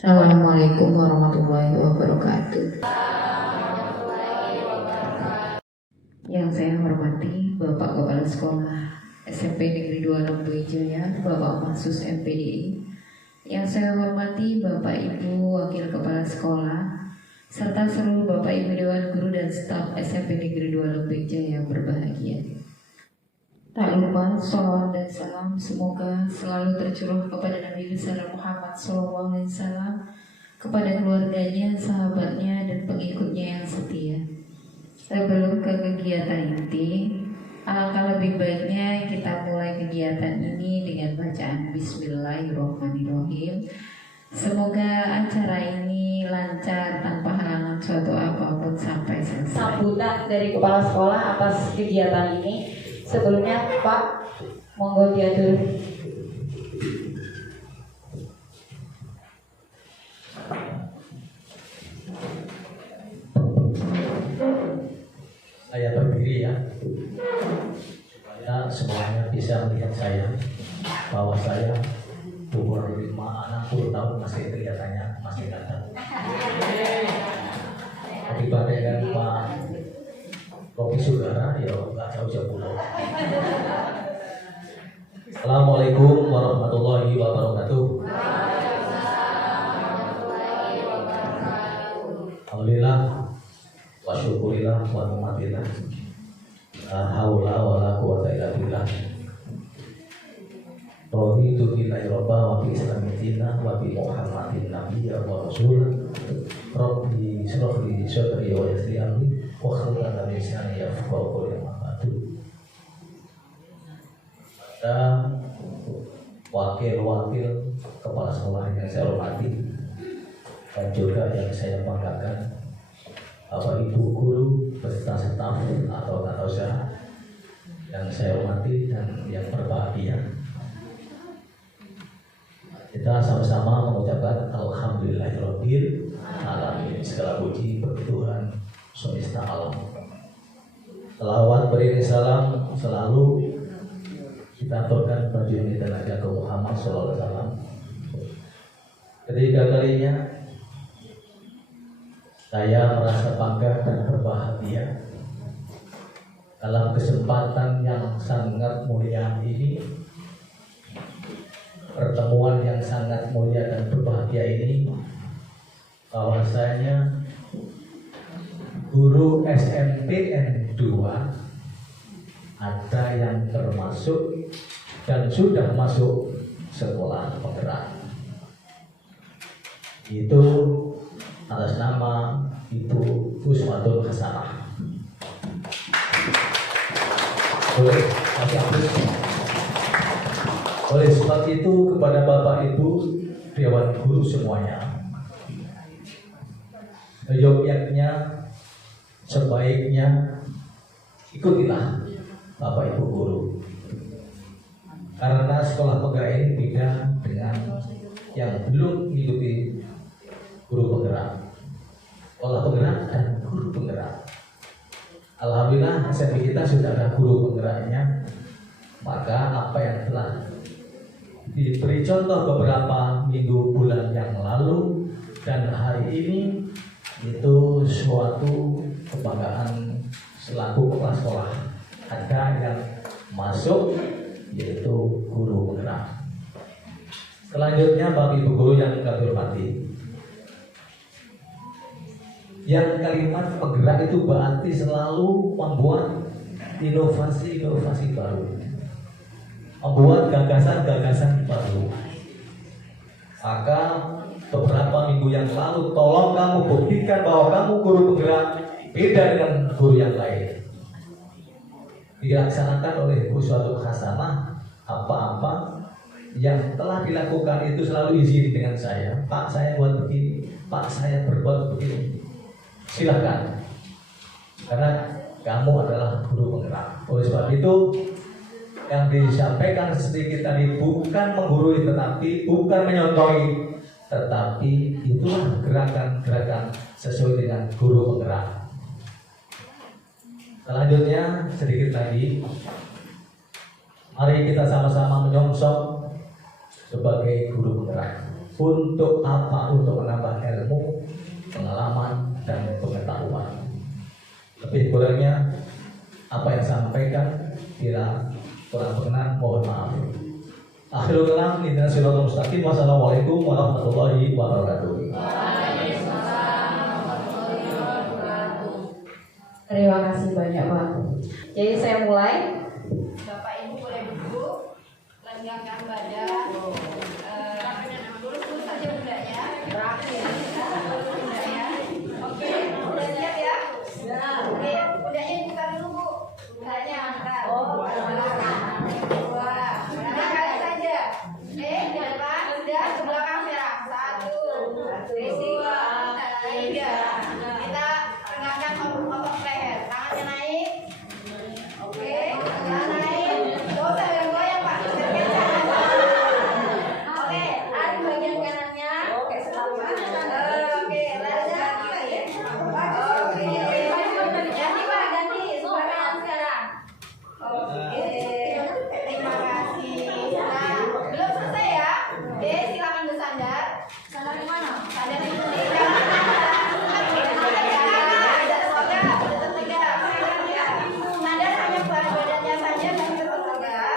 Assalamualaikum warahmatullahi wabarakatuh. Yang saya hormati Bapak Kepala Sekolah SMP Negeri 2 Lembui Jaya, Bapak Mahsus MPDI. Yang saya hormati Bapak Ibu Wakil Kepala Sekolah, serta seluruh Bapak Ibu Dewan Guru dan staf SMP Negeri 2 Lembui Jaya yang berbahagia. Tak lupa sholawat dan salam semoga selalu tercurah kepada Nabi besar Muhammad SAW, kepada keluarganya, sahabatnya, dan pengikutnya yang setia. Sebelum ke kegiatan inti, alangkah lebih baiknya kita mulai kegiatan ini dengan bacaan Bismillahirrahmanirrahim. Semoga acara ini lancar tanpa halangan suatu apapun sampai selesai. Sambutan dari Kepala Sekolah atas kegiatan ini. Sebelumnya Pak, monggo diatur. Saya berdiri ya, supaya semuanya bisa melihat saya, bahwa saya umur 60 tahun masih kelihatannya masih ganteng. Dibandingkan Pak Kopi Sudara, ya nggak jauh-jauh pulau. Assalamualaikum warahmatullahi wabarakatuh. Alhamdulillah wa syukurillah wa ni'matillah. La haula wa la quwwata illa billah. Raditu billahi rabba wa bi islami dina wa bi Muhammadin nabiyya wa rasul. Rabbi shrah li sadri wa yassir li amri wa hlul 'uqdatam min lisani yafqahu qawli. Ada wakil-wakil kepala sekolah yang saya hormati dan juga yang saya banggakan, Bapak Ibu guru beserta staf atau usaha yang saya hormati dan yang berbahagia. Kita sama-sama mengucapkan alhamdulillahirabbil alamin. Segala puji bagi Tuhan semesta alam. Selawat beriring salam selalu kita aturkan baginda Nabi Muhammad SAW. Ketiga kalinya saya merasa bangga dan berbahagia dalam kesempatan yang sangat mulia ini, pertemuan yang sangat mulia dan berbahagia ini, bahwasanya guru SMPN 2 ada yang termasuk dan sudah masuk sekolah penggerak. Itu atas nama Ibu Uswatun Hasanah. Oleh sebab itu kepada Bapak Ibu Dewan Guru semuanya, seyogyanya, sebaiknya ikutilah Bapak Ibu guru, karena sekolah penggerak ini beda dengan yang belum mengikuti guru penggerak. Sekolah penggerak dan guru penggerak. Alhamdulillah SMP kita sudah ada guru penggeraknya. Maka apa yang telah diberi contoh beberapa minggu bulan yang lalu dan hari ini itu suatu kebanggaan selaku kepala sekolah. Ada yang masuk yaitu guru penggerak. Selanjutnya Bapak Ibu guru yang kami hormati, yang kalimat penggerak itu berarti selalu membuat inovasi-inovasi baru, membuat gagasan-gagasan baru. Maka beberapa minggu yang lalu tolong kamu buktikan bahwa kamu guru penggerak beda dengan guru yang lain. Dilaksanakan oleh Uswatun Hasanah. Apa-apa yang telah dilakukan itu selalu izin dengan saya. Pak, saya buat begini. Pak, saya berbuat begini. Silahkan, karena kamu adalah guru penggerak. Oleh sebab itu, yang disampaikan sedikit tadi bukan menggurui, tetapi bukan menyontohi, tetapi itulah gerakan-gerakan sesuai dengan guru penggerak. Selanjutnya sedikit lagi, mari kita sama-sama menyongsong sebagai guru penggerak. Untuk apa? Untuk menambah ilmu, pengalaman, dan pengetahuan. Lebih kurangnya apa yang saya sampaikan bila kurang berkenan, mohon maaf. Akhirul kalam, inna siratal mustaqim. Wassalamualaikum warahmatullahi wabarakatuh. Terima kasih banyak Pak. Jadi saya mulai. Bapak Ibu boleh duduk, lenggangkan badan, lurus saja budaknya. Budaknya. Oke, udah siap ya? Oke, budaknya dibuka dulu Bu. Budaknya angkat. Dua, kali saja. Di depan, sudah ke belakang serang. Satu, dua, tiga. Kita regangkan otot leher, tangannya naik. Oke, tangan naik. Gak usah goyang-goyang Pak. Oke, ada bagian kanannya. Oke, oke, lanjut. Oke, ganti Pak, ganti. Sebelah kanan sekarang. Oke, terima kasih. Nah, belum selesai ya. Oke, silakan bersandar. Sandar di mana? Sandar di sini. Sandar hanya badannya saja, tapi tetap tegak.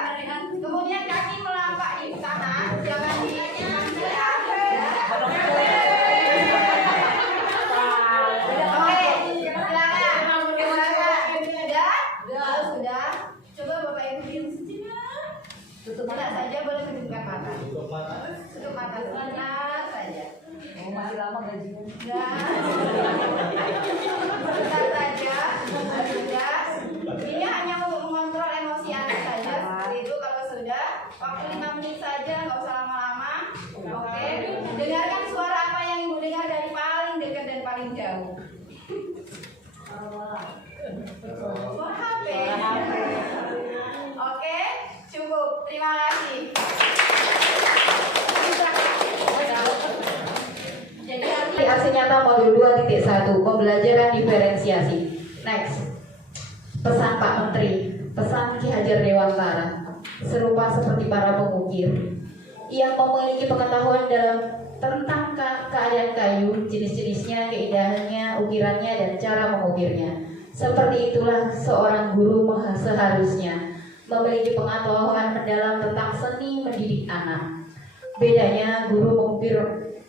Kemudian kaki melangkah di kanan, jangan di kanan. Oke, silakan. Sudah. Coba Bapak Ibu diam sejenak. Tutup mata saja, boleh kedipkan mata. Tutup mata sebentar saja. Masih lama gajinya. Sebentar saja, sudah. Ini hanya mengontrol emosi Anda saja. Seperti itu kalau sudah. Waktu 5 menit saja, nggak usah lama-lama. Oke. Dengarkan suara apa yang Ibu dengar dari paling dekat dan paling jauh. Suara HP. Oke, cukup. Terima kasih. Jadi aksi nyata modul 2.1 pembelajaran diferensiasi. Next. Pesan Pak Menteri, pesan Ki Hajar Dewantara, serupa seperti para pengukir yang memiliki pengetahuan tentang keadaan kayu, jenis-jenisnya, keindahannya, ukirannya, dan cara mengukirnya. Seperti itulah seorang guru seharusnya memiliki pengetahuan mendalam tentang seni mendidik anak. Bedanya guru mengukir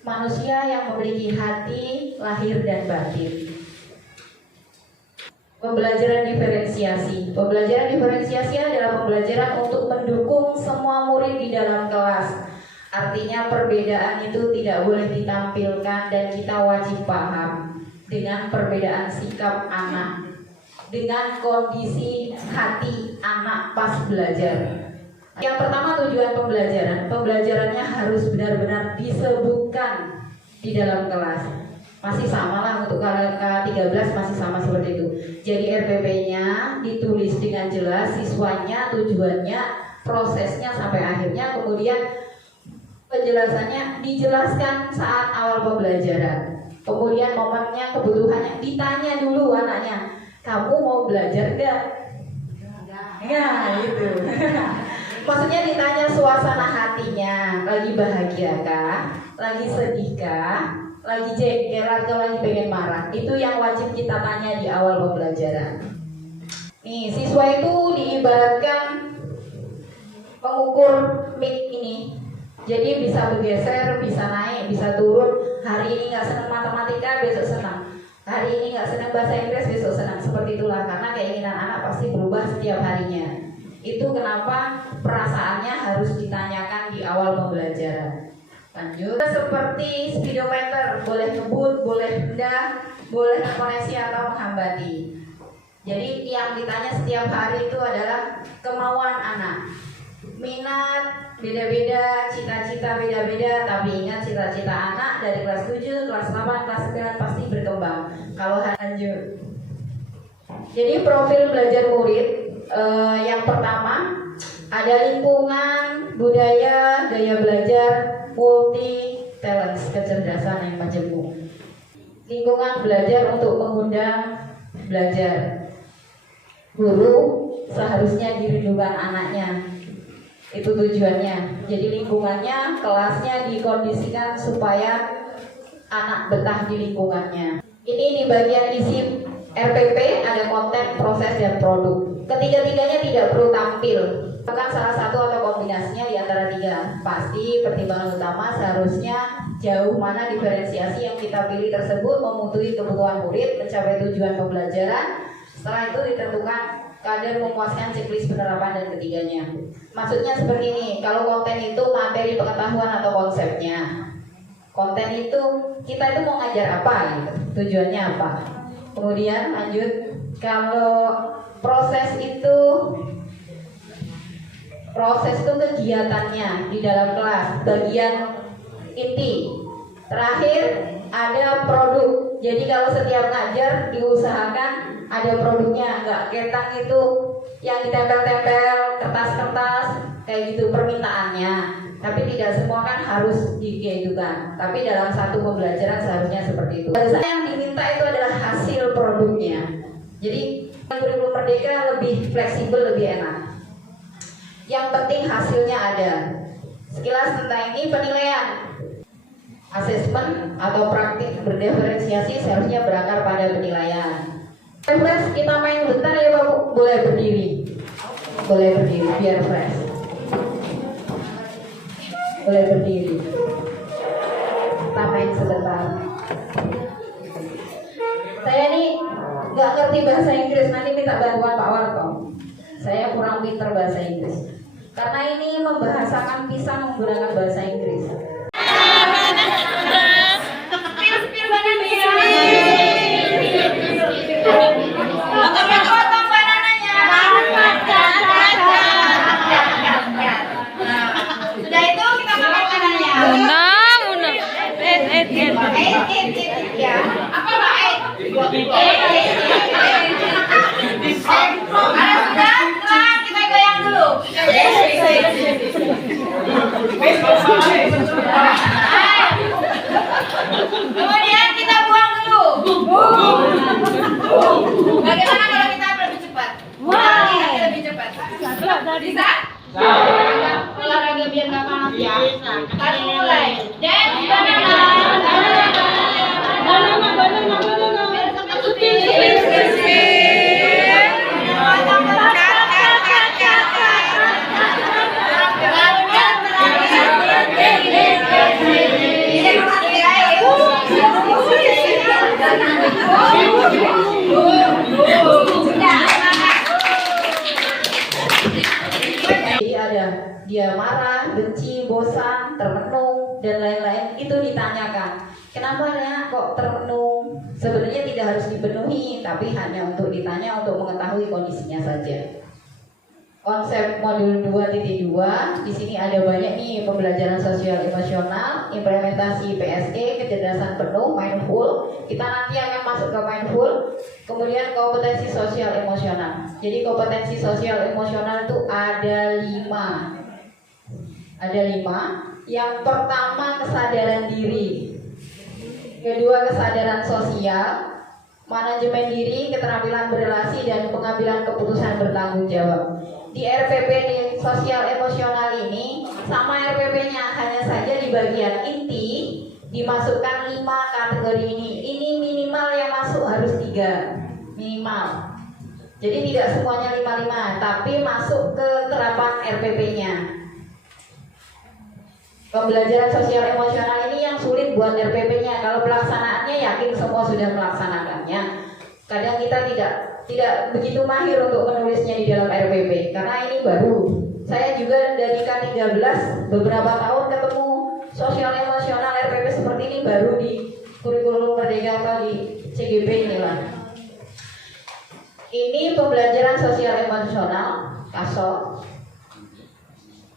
manusia yang memiliki hati, lahir, dan batin. Pembelajaran diferensiasi. Pembelajaran diferensiasi adalah pembelajaran untuk mendukung semua murid di dalam kelas. Artinya perbedaan itu tidak boleh ditampilkan dan kita wajib paham dengan perbedaan sikap anak, dengan kondisi hati anak pas belajar. Yang pertama, tujuan pembelajaran. Pembelajarannya harus benar-benar disebutkan di dalam kelas. Masih sama lah untuk K13, masih sama seperti itu. Jadi RPP-nya ditulis dengan jelas, siswanya, tujuannya, prosesnya sampai akhirnya, kemudian penjelasannya dijelaskan saat awal pembelajaran. Kemudian momennya, kebutuhannya, ditanya dulu anaknya, kamu mau belajar gak? Ya itu. Maksudnya ditanya suasana hatinya, lagi bahagia kah? Lagi sedih kah? Lagi jengkel atau lagi pengen marah? Itu yang wajib kita tanya di awal pembelajaran. Nih, siswa itu diibaratkan mengukur mic ini. Jadi bisa bergeser, bisa naik, bisa turun. Hari ini nggak senang matematika, besok senang. Hari ini nggak senang bahasa Inggris, besok senang. Seperti itulah, karena keinginan anak pasti berubah setiap harinya. Itu kenapa perasaannya harus ditanyakan di awal pembelajaran. Lanjut. Seperti speedometer, boleh ngebut, boleh rendah, boleh koneksi atau menghambati. Jadi yang ditanya setiap hari itu adalah kemauan anak. minat beda-beda, cita-cita beda-beda, tapi ingat cita-cita anak dari kelas 7, kelas 8, kelas 9 pasti berkembang. Kalau lanjut. Jadi profil belajar murid yang pertama ada lingkungan, budaya, gaya belajar, multi talent, kecerdasan yang majemuk. Lingkungan belajar untuk mengundang belajar. Guru seharusnya dirindukan anaknya. Itu tujuannya. Jadi lingkungannya, kelasnya dikondisikan supaya anak betah di lingkungannya. Ini di bagian isi RPP ada konten, proses, dan produk. Ketiga-tiganya tidak perlu tampil. Bahkan salah satu atau kombinasinya di antara tiga. Pasti pertimbangan utama seharusnya jauh mana diferensiasi yang kita pilih tersebut memenuhi kebutuhan murid, mencapai tujuan pembelajaran. Setelah itu ditentukan kadar memuaskan checklist penerapan dan ketiganya. Maksudnya seperti ini, kalau konten itu materi pengetahuan atau konsepnya. Konten itu kita itu mau ngajar apa gitu, tujuannya apa. Kemudian lanjut, kalau proses itu kegiatannya di dalam kelas, bagian inti. Terakhir ada produk. Jadi kalau setiap ngajar diusahakan ada produknya, nggak ketang itu yang ditempel-tempel kertas-kertas kayak gitu permintaannya. Tapi tidak semua kan harus digitukan. Tapi dalam satu pembelajaran seharusnya seperti itu. Yang diminta itu adalah hasil produknya. Jadi kurikulum merdeka lebih fleksibel, lebih enak. Yang penting hasilnya ada. Sekilas tentang ini penilaian. Asesmen atau praktik berdiferensiasi seharusnya berakar pada penilaian. Fresh, kita main bentar ya Bapak, boleh berdiri. Boleh berdiri biar fresh. Boleh berdiri. Kita main sebentar. Saya nih nggak ngerti bahasa Inggris, nanti minta bantuan Pak Warto. Saya kurang pinter bahasa Inggris. Karena ini membahasakan pisang menggunakan bahasa Inggris. Sudah itu kita makan makanannya. Ya. Apa Mbak Ait? Kalau sudah, silakan kita goyang dulu. Kemudian kita buang dulu. Bagaimana kalau kita lebih cepat? Lebih cepat. Bisa? Olahraga biar nggak panas ya. Kita mulai. Dance banana. Jadi ada dia marah, benci, bosan, termenung, dan lain-lain, itu ditanyakan. Kenapa ya kok termenung? Sebenarnya tidak harus dipenuhi, tapi hanya untuk ditanya untuk mengetahui kondisinya saja. Konsep modul 2.2 di sini ada banyak nih, pembelajaran sosial emosional, implementasi PSE, kecerdasan penuh, mindful. Kita nanti akan masuk ke mindful. Kemudian kompetensi sosial emosional. Jadi kompetensi sosial emosional itu ada 5. Ada 5. Yang pertama kesadaran diri. Kedua kesadaran sosial, manajemen diri, keterampilan berrelasi, dan pengambilan keputusan bertanggung jawab. Di RPP di sosial emosional ini sama RPP-nya, hanya saja di bagian inti dimasukkan 5 kategori ini. Ini minimal yang masuk harus 3 minimal. Jadi tidak semuanya 5-5, tapi masuk ke terapan RPP-nya. Pembelajaran sosial emosional ini yang sulit buat RPP-nya. Kalau pelaksanaannya yakin semua sudah melaksanakannya. Kadang kita tidak begitu mahir untuk menulisnya di dalam RPP karena ini baru. Saya juga dari K13 beberapa tahun ketemu sosial emosional RPP seperti ini baru di kurikulum merdeka atau di CGP inilah. Ini pembelajaran sosial emosional, KASO.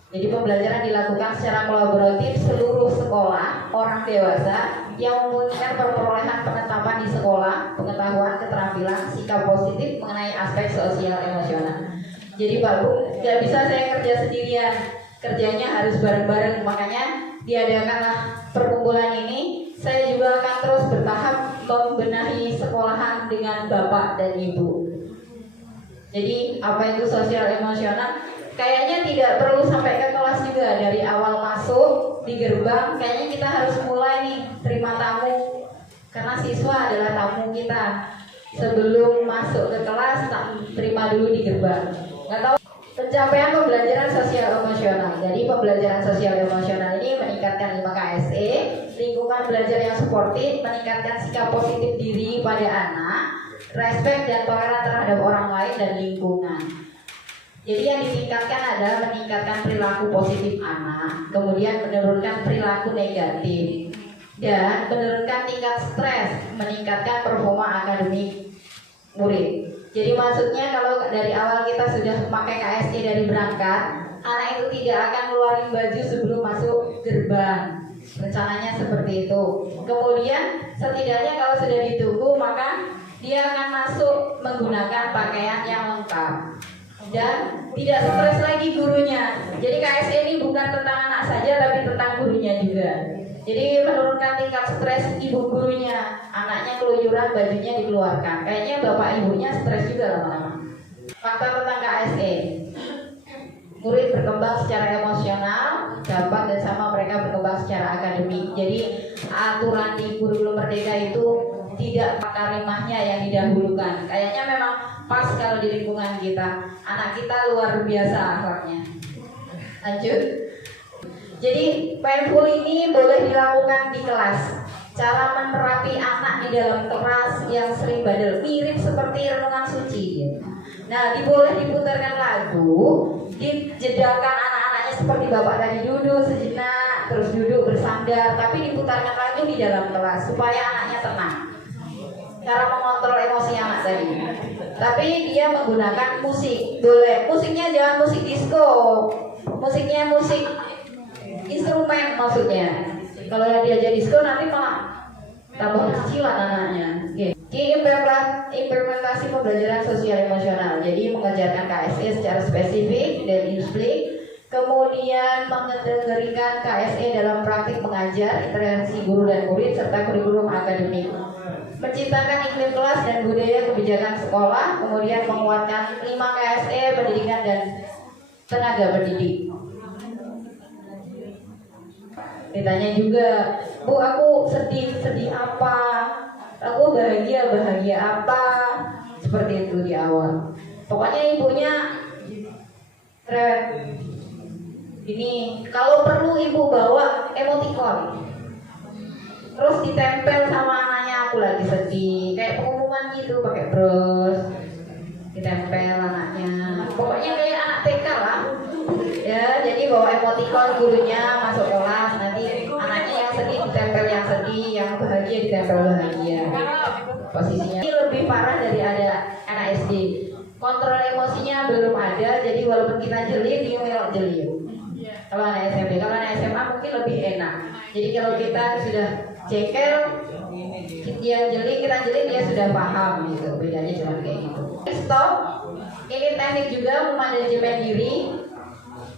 Jadi pembelajaran dilakukan secara kolaboratif seluruh sekolah, orang dewasa yang memungkinkan perolehan penetapan di sekolah, pengetahuan, keterampilan, sikap positif mengenai aspek sosial emosional. Jadi Pak Bu, nggak bisa saya kerja sendirian, kerjanya harus bareng-bareng. Makanya diadakanlah perkumpulan ini. Saya juga akan terus bertahap membenahi sekolahan dengan Bapak dan Ibu. Jadi apa itu sosial emosional? Kayaknya tidak perlu sampai ke kelas juga, dari awal masuk di gerbang kayaknya kita harus mulai nih terima tamu, karena siswa adalah tamu kita. Sebelum masuk ke kelas terima dulu di gerbang. Nggak tahu pencapaian pembelajaran sosial emosional. Jadi pembelajaran sosial emosional ini meningkatkan 5 KSE, lingkungan belajar yang suportif, meningkatkan sikap positif diri pada anak, respek dan toleran terhadap orang lain dan lingkungan. Jadi yang ditingkatkan adalah meningkatkan perilaku positif anak, kemudian menurunkan perilaku negatif, dan menurunkan tingkat stres, meningkatkan performa akademik murid. Jadi maksudnya kalau dari awal kita sudah pakai KSE dari berangkat, anak itu tidak akan keluarin baju sebelum masuk gerbang. Rencananya seperti itu. Kemudian setidaknya kalau sudah ditunggu, maka dia akan masuk menggunakan pakaian yang lengkap dan tidak stres lagi gurunya. Jadi KSE ini bukan tentang anak saja, tapi tentang gurunya juga. Jadi menurunkan tingkat stres ibu gurunya, anaknya keluyuran, bajunya dikeluarkan. Kayaknya bapak ibunya stres juga lama-lama. Fakta tentang KSE: murid berkembang secara emosional, dapat dan sama mereka berkembang secara akademik. Jadi aturan di kurikulum Merdeka itu tidak karimahnya yang didahulukan. Kayaknya memang pas kalau di lingkungan kita. Anak kita luar biasa akhlaknya. Lanjut. Jadi PMFUL ini boleh dilakukan di kelas. Cara menerapi anak di dalam kelas yang sering bandel, mirip seperti renungan suci. Nah, boleh diputarkan lagu, dijedakan anak-anaknya seperti bapak tadi duduk sejenak, terus duduk bersandar, tapi diputarkan lagu di dalam kelas supaya anaknya tenang. Cara mengontrol emosi anak tadi. Tapi dia menggunakan musik, boleh. Musiknya jangan musik disco, musiknya musik instrumen maksudnya. Kalau dia jadi disco nanti malah tambah kecilan anaknya. Implementasi pembelajaran sosial emosional. Jadi mengajarkan KSE secara spesifik dan insplik. Kemudian mengendalikan KSE dalam praktik mengajar, interaksi guru dan murid serta kurikulum akademik. Menciptakan iklim kelas dan budaya kebijakan sekolah. Kemudian menguatkan 5 KSE pendidikan dan tenaga pendidik. Ditanya juga, Bu, aku sedih apa? Aku bahagia apa? Seperti itu di awal. Pokoknya ibunya ini kalau perlu ibu bawa emoticon, terus ditempel sama anaknya, aku lagi sedih, kayak pengumuman gitu, pakai bros, ditempel anaknya. Pokoknya kayak anak TK lah. Ya, jadi bawa emoticon, gurunya masuk kelas, nanti anaknya yang sedih ditempel yang sedih, yang bahagia ditempel bahagia. Posisinya ini lebih parah dari ada anak SD. Kontrol emosinya belum ada, jadi walaupun kita jeli, dia melok jeli. Kalau anak SMP, kalau anak SMA mungkin lebih enak. Jadi kalau kita sudah jengkel, dia jeli, kita jeli, dia sudah paham gitu. Bedanya cuma kayak gitu. Stop. Ini teknik juga memanajemen diri.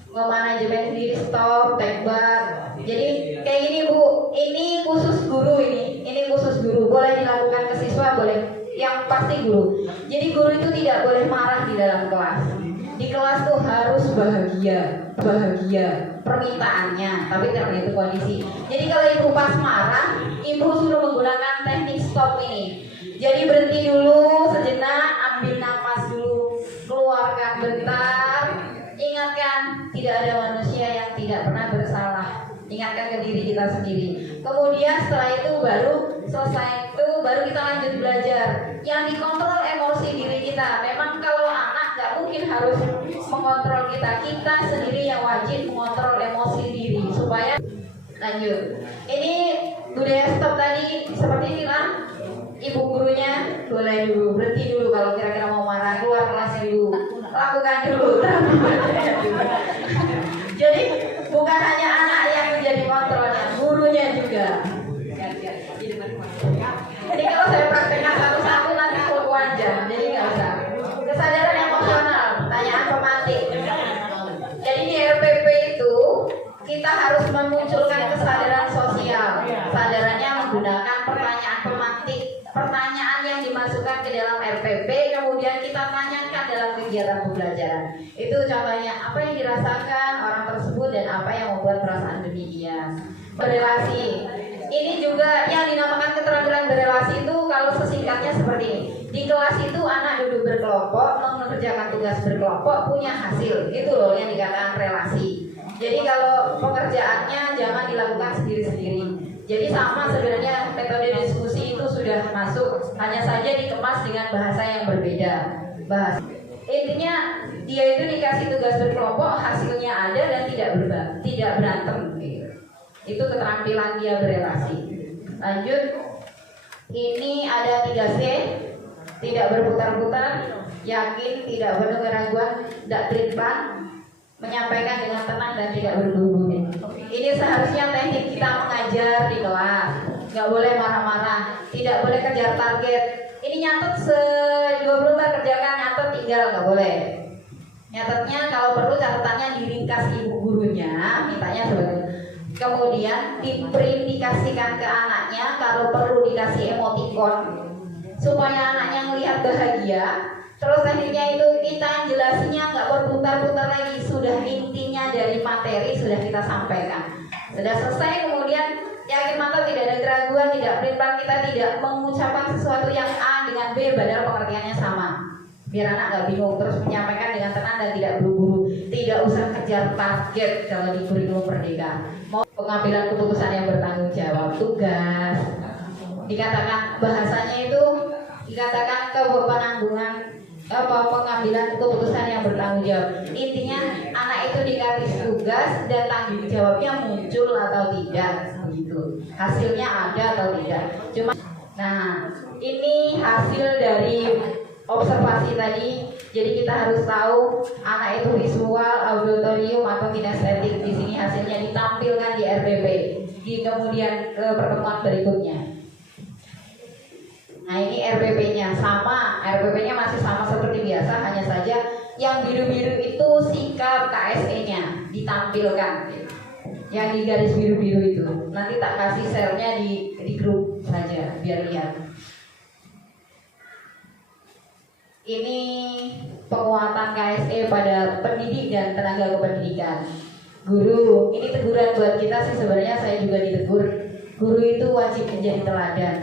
Memanajemen diri, stop, take back. Jadi kayak gini Bu, ini khusus guru ini khusus guru. Boleh dilakukan ke siswa, boleh. Yang pasti guru. Jadi guru itu tidak boleh marah di dalam kelas. Di kelas tuh harus bahagia permintaannya, tapi tergantung kondisi. Jadi kalau ibu pas marah, ibu suruh menggunakan teknik stop ini. Jadi berhenti dulu sejenak, ambil nafas dulu, keluarkan bentar. Ingatkan, tidak ada manusia yang tidak pernah bersalah. Ingatkan ke diri kita sendiri. Kemudian setelah itu baru selesai itu baru kita lanjut belajar. Yang dikontrol emosi diri kita. Memang kalau anak nggak mungkin harus mengontrol kita. Kita sendiri yang wajib mengontrol emosi diri supaya lanjut. Ini budaya stop tadi seperti inilah. Ibu gurunya boleh dulu berhenti dulu kalau kira-kira mau marah, keluar kelas dulu, lakukan dulu. Jadi dimasukkan ke dalam RPP, kemudian kita tanyakan dalam kegiatan pembelajaran. Itu contohnya apa yang dirasakan orang tersebut dan apa yang membuat perasaan demikian. Berelasi. Ini juga yang dinamakan keterampilan berelasi itu kalau sesingkatnya seperti ini. Di kelas itu anak duduk berkelompok, mengerjakan tugas berkelompok, punya hasil. Itu loh yang dikatakan relasi. Jadi kalau pekerjaannya jangan dilakukan sendiri-sendiri. Jadi sama sebenarnya metode diskusi itu sudah masuk, hanya saja dikemas dengan bahasa yang berbeda. Intinya dia itu dikasih tugas berkelompok, hasilnya ada dan tidak berantem. Itu keterampilan dia berelasi. Lanjut, ini ada 3C, tidak berputar-putar, yakin, tidak penuh keraguan, tidak pelin-pelan, menyampaikan dengan tenang dan tidak berburu-buru. Ini seharusnya teknik kita mengajar di kelas. Nggak boleh marah-marah, tidak boleh kejar target. Ini nyatet 20 kerjakan, nyatet tinggal, nggak boleh. Nyatetnya kalau perlu catatannya diringkas ibu gurunya, mintanya seperti itu. Kemudian diperintikasikan ke anaknya, kalau perlu dikasih emoticon supaya anaknya melihat bahagia. Terus tekniknya itu kita jelasinnya nggak berputar-putar lagi, sudah intinya dari materi sudah kita sampaikan. Sudah selesai, kemudian yakin mantap, tidak ada keraguan, tidak pelin-pelan, kita tidak mengucapkan sesuatu yang A dengan B padahal pengertiannya sama. Biar anak nggak bingung, terus menyampaikan dengan tenang dan tidak buru-buru. Tidak usah kejar target kalau di kurikulum Merdeka. Mau pengambilan keputusan yang bertanggung jawab, tugas. Dikatakan bahasanya itu dikatakan kepenanggungan pengambilan keputusan yang bertanggung jawab. Intinya anak itu dikasih tugas dan tanggung jawabnya muncul atau tidak, begitu. Hasilnya ada atau tidak. Cuma, nah ini hasil dari observasi tadi. Jadi kita harus tahu anak itu visual, auditorium atau kinestetik. Di sini hasilnya ditampilkan di RPP. Di kemudian ke pertemuan berikutnya. Nah ini RPP-nya sama, RPP-nya masih sama seperti biasa, hanya saja yang biru-biru itu sikap KSE-nya ditampilkan. Yang di garis biru-biru itu nanti tak kasih share-nya di grup saja biar lihat. Ini penguatan KSE pada pendidik dan tenaga kependidikan. Guru, ini teguran buat kita sih sebenarnya, saya juga ditegur. Guru itu wajib menjadi teladan.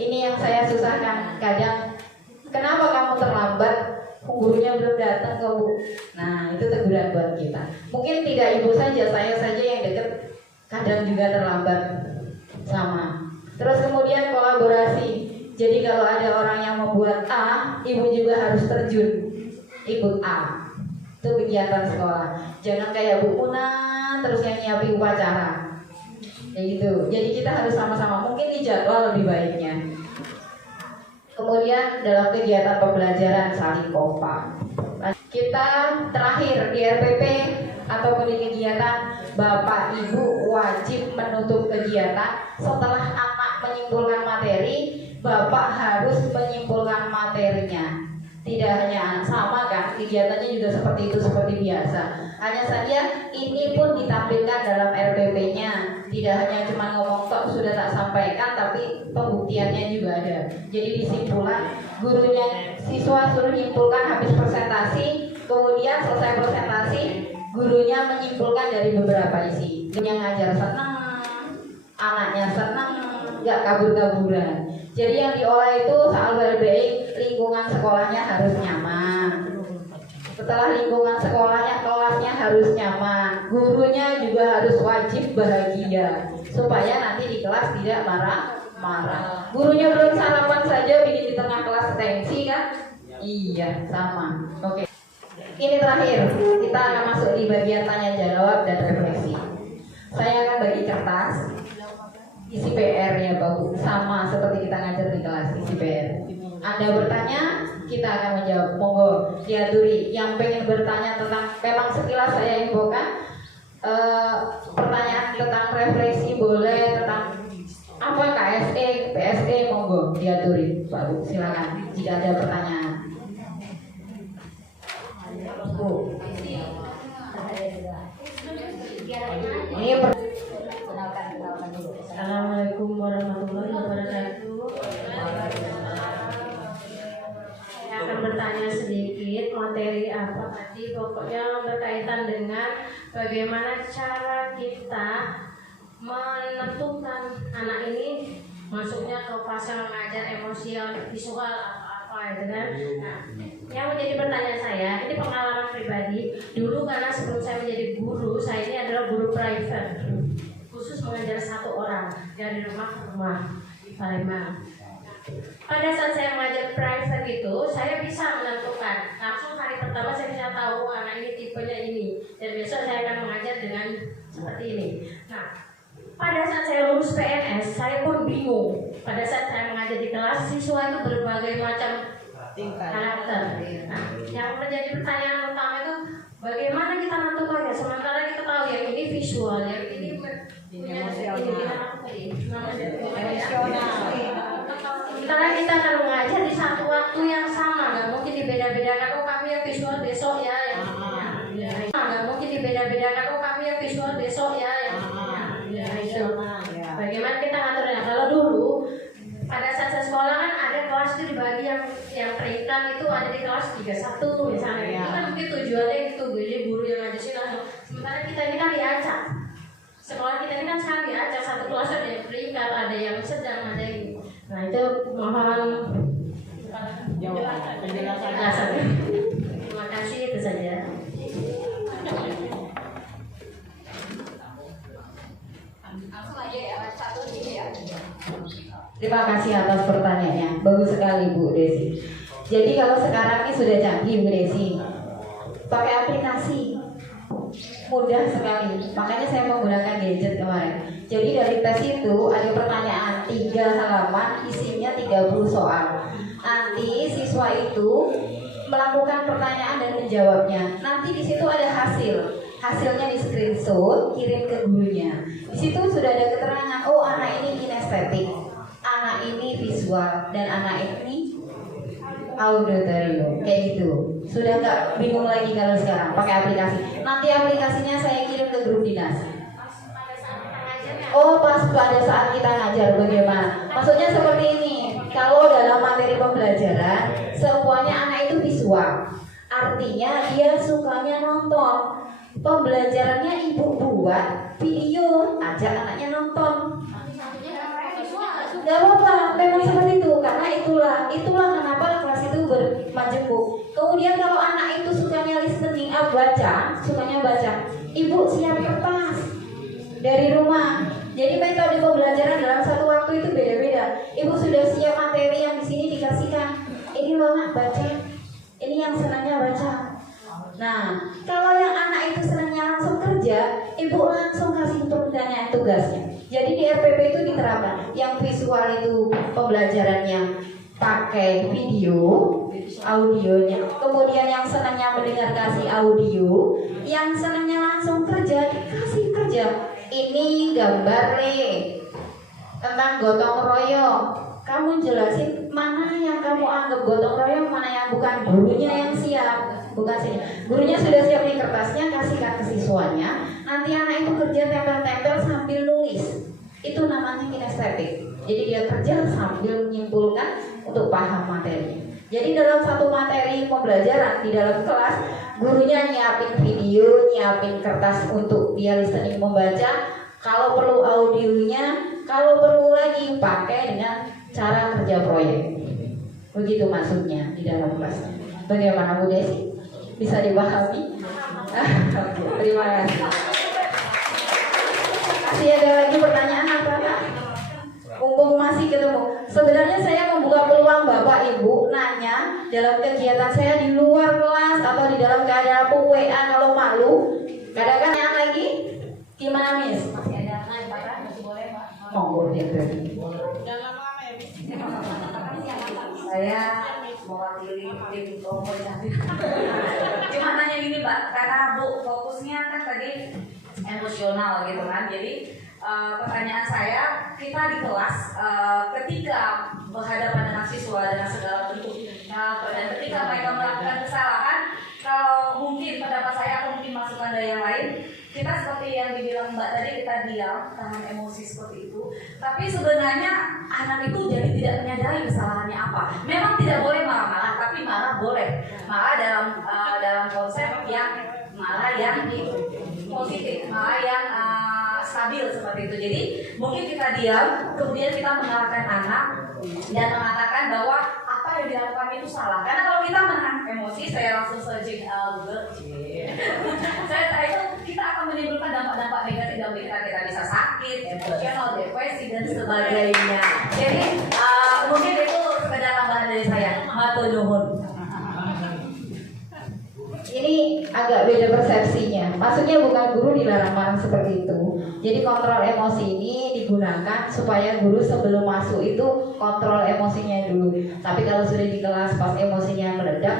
Ini yang saya susahkan kadang. Kenapa kamu terlambat? Gurunya belum datang ke Bu. Nah itu teguran buat kita. Mungkin tidak ibu saja, saya saja yang deket kadang juga terlambat. Sama. Terus kemudian kolaborasi. Jadi kalau ada orang yang membuat A, ibu juga harus terjun ikut A. Itu kegiatan sekolah. Jangan kayak Bu Muna terus yang nyiapin upacara. Kayak gitu. Jadi kita harus sama-sama, mungkin dijadwal lebih baiknya. Kemudian dalam kegiatan pembelajaran saling kompak. Kita terakhir di RPP ataupun di kegiatan, Bapak Ibu wajib menutup kegiatan setelah anak menyimpulkan materi. Bapak harus menyimpulkan materinya. Tidak hanya sama kan, kegiatannya juga seperti itu, seperti biasa. Hanya saja ini pun ditampilkan dalam RPP-nya. Tidak hanya cuma ngomong tok sudah tak sampaikan, tapi pembuktiannya juga ada. Jadi disimpulan, gurunya siswa suruh menyimpulkan habis presentasi, kemudian selesai presentasi, gurunya menyimpulkan dari beberapa isi. Yang ngajar senang, anaknya senang, nggak kabur-kaburan. Jadi yang diolah itu soal baik, lingkungan sekolahnya harus nyaman. Setelah lingkungan sekolahnya, kelasnya harus nyaman. Gurunya juga harus wajib bahagia supaya nanti di kelas tidak marah-marah. Gurunya belum sarapan saja bikin di tengah kelas tensi kan? Iya, sama. Oke. Ini terakhir, kita akan masuk di bagian tanya jawab dan refleksi. Saya akan bagi kertas isi PR ya Bapak, sama seperti kita ngajar di kelas, isi PR. Anda bertanya, kita akan menjawab. Monggo diaturi. Yang pengen bertanya tentang, memang sekilas saya infokan pertanyaan tentang refleksi boleh, tentang apa KSE, PSE, monggo diaturi Pak Bu, silakan jika ada pertanyaan. Bu. Ini Assalamualaikum warahmatullahi wabarakatuh. bertanya sedikit materi apa tadi, pokoknya berkaitan dengan bagaimana cara kita menentukan anak ini masuknya ke fase mengajar emosial visual apa gitu kan. Nah, yang menjadi pertanyaan saya, ini pengalaman pribadi dulu, karena sebelum saya menjadi guru, saya ini adalah guru private khusus mengajar satu orang dari rumah ke rumah di Palembang. Pada saat saya mengajar private itu, saya bisa menentukan langsung hari pertama, saya bisa tahu anak ini tipenya ini, dan besok saya akan mengajar dengan seperti ini. Nah, pada saat saya lulus PNS, saya pun bingung. Pada saat saya mengajar di kelas, siswa itu berbagai macam karakter. Nah, yang menjadi pertanyaan utama itu bagaimana kita menentukannya, sementara kita tahu yang ini visual, yang ini punya sementara kita akan mengajar di satu waktu yang sama, nggak mungkin dibeda-bedakan. Oh, kami yang visual besok ya, yang nggak mungkin dibeda-bedakan. Oh, kami yang visual besok ya, yang itu. Bagaimana kita ngaturnya? Kalau dulu pada saat saya sekolah kan ada kelas itu dibagi yang peringkat itu ada di kelas 31 misalnya. Itu kan mungkin tujuannya gitu, jadi guru yang ngajarin langsung. Sementara kita ini kan diacak. Sekolah kita ini kan sekarang diacak, satu kelas ada yang peringkat, ada yang sedang, ada yang. Nah, itu mohon penjelasan. Terima kasih, itu saja. Terima kasih atas pertanyaannya, bagus sekali Bu Desi. Jadi kalau sekarang ini sudah canggih Bu Desi, pakai aplikasi mudah sekali. Makanya saya menggunakan gadget kemarin. Jadi dari tes itu ada pertanyaan 3 halaman, isinya 30 soal. Nanti siswa itu melakukan pertanyaan dan menjawabnya. Nanti di situ ada hasilnya di screenshot, kirim ke gurunya. Di situ sudah ada keterangan, oh anak ini kinestetik, anak ini visual, dan anak ini auditorio, kayak gitu. Sudah nggak bingung lagi kalau sekarang pakai aplikasi. Nanti aplikasinya saya kirim ke grup dinas. Oh, pas pada saat kita ngajar bagaimana? Maksudnya seperti ini. Kalau dalam materi pembelajaran, semuanya anak itu visual. Artinya dia sukanya nonton. Pembelajarannya ibu buat video, ajak anaknya nonton. Gak apa-apa, memang seperti itu. Karena itulah kenapa kelas itu bermajemuk. Kemudian kalau anak itu sukanya listening, sukanya baca, ibu siap kertas dari rumah. Jadi metode pembelajaran dalam satu waktu itu beda-beda. Ibu sudah siap materi yang di sini dikasihkan. Ini loh nak, baca. Ini yang senangnya baca. Nah, kalau yang anak itu senangnya langsung kerja, ibu langsung kasih pertanyaan tugasnya. Jadi di RPP itu diterapkan. Yang visual itu pembelajarannya pakai video, audionya. Kemudian yang senangnya mendengar kasih audio, yang senangnya langsung kerja kasih kerja. Ini gambar nih tentang gotong royong. Kamu jelasin mana yang kamu anggap gotong royong, mana yang bukan. Gurunya yang siap, bukan sih. Gurunya sudah siap di kertasnya, kasihkan ke siswanya. Nanti anak itu kerja tempel-tempel sambil nulis. Itu namanya kinestetik. Jadi dia kerja sambil menyimpulkan untuk paham materinya. Jadi dalam satu materi pembelajaran di dalam kelas, gurunya nyiapin video, nyiapin kertas untuk dia listening membaca. Kalau perlu audionya, kalau perlu lagi pakai dengan cara kerja proyek. Begitu maksudnya di dalam kelasnya. Bagaimana Bu Desi? Bisa dipahami? Oke, terima kasih. Masih ada lagi pertanyaan apa? Mumpung masih ketemu. Sebenarnya saya membuka peluang Bapak Ibu nanya dalam kegiatan saya di luar kelas atau di dalam keadaan WA kalau malu. Kadang-kadang yang lagi gimana Miss? Masih ada lempar, masih boleh Pak? Monggo dia berarti. Jangan lama-lama ya Miss. Saya mewakili tim komunikasi. Cuma nanya gini Mbak, karena Bu fokusnya kan tadi emosional gitu kan. Jadi pertanyaan saya, kita di kelas ketika berhadapan dengan siswa dengan segala bentuk dan ketika mereka melakukan kesalahan, kalau mungkin pendapat saya atau mungkin masukan dari yang lain, kita seperti yang dibilang Mbak tadi, kita diam, tahan emosi seperti itu. Tapi sebenarnya anak itu jadi tidak menyadari kesalahannya apa. Memang tidak boleh marah-marah, tapi marah boleh, malah dalam konsep yang positif, malah yang stabil seperti itu. Jadi mungkin kita diam, kemudian kita mengarahkan anak dan mengatakan bahwa apa yang dilakukan itu salah. Karena kalau kita menahan emosi, saya langsung searching Google, saya itu kita akan menimbulkan dampak-dampak negatif dalam diri kita. Kita bisa sakit, emosional, depresi dan sebagainya. Jadi mungkin itu sekedar tambahan dari saya. Matur nuwun. Ini agak beda persepsinya. Maksudnya bukan guru dilarang marah seperti itu. Jadi kontrol emosi ini digunakan supaya guru sebelum masuk itu kontrol emosinya dulu. Tapi kalau sudah di kelas pas emosinya meledak,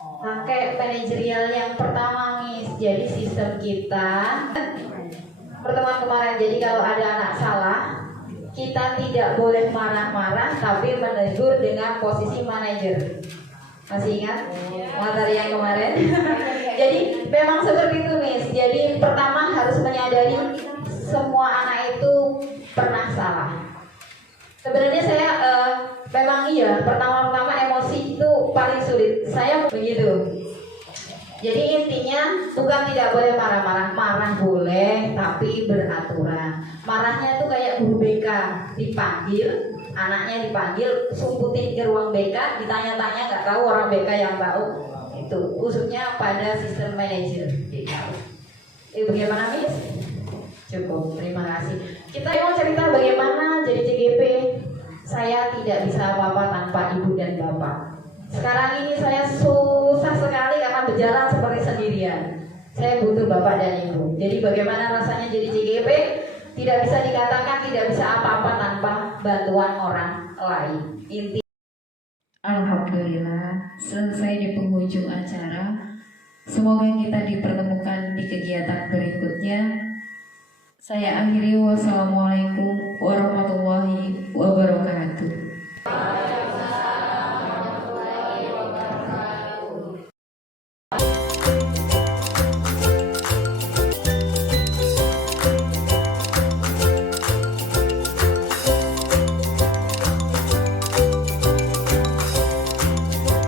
pakai manajerial yang pertama, Miss. Jadi sistem kita pertemuan kemarin. Jadi kalau ada anak salah, kita tidak boleh marah-marah, tapi menegur dengan posisi manajer. Masih ingat materi yang kemarin? Jadi memang seperti itu, Miss. Jadi pertama harus menyadari semua anak itu pernah salah. Sebenarnya saya memang iya, pertama-tama emosi itu paling sulit. Saya begitu. Jadi intinya bukan tidak boleh marah-marah, marah boleh tapi beraturan. Marahnya tuh kayak guru BK dipanggil, anaknya dipanggil, sumputin ke ruang BK, ditanya-tanya nggak tahu orang BK yang tahu. Itu khususnya pada sistem manajer. Bagaimana, Miss? Cukup, terima kasih. Kita mau cerita bagaimana jadi CGP. Saya tidak bisa apa-apa tanpa ibu dan bapak. Sekarang ini saya susah sekali karena berjalan seperti sendirian. Saya butuh bapak dan ibu. Jadi bagaimana rasanya jadi CGP? Tidak bisa dikatakan tidak bisa apa-apa tanpa bantuan orang lain. Alhamdulillah, selesai di penghujung acara. Semoga kita dipertemukan di kegiatan berikutnya. Saya akhiri, wassalamualaikum warahmatullahi wabarakatuh.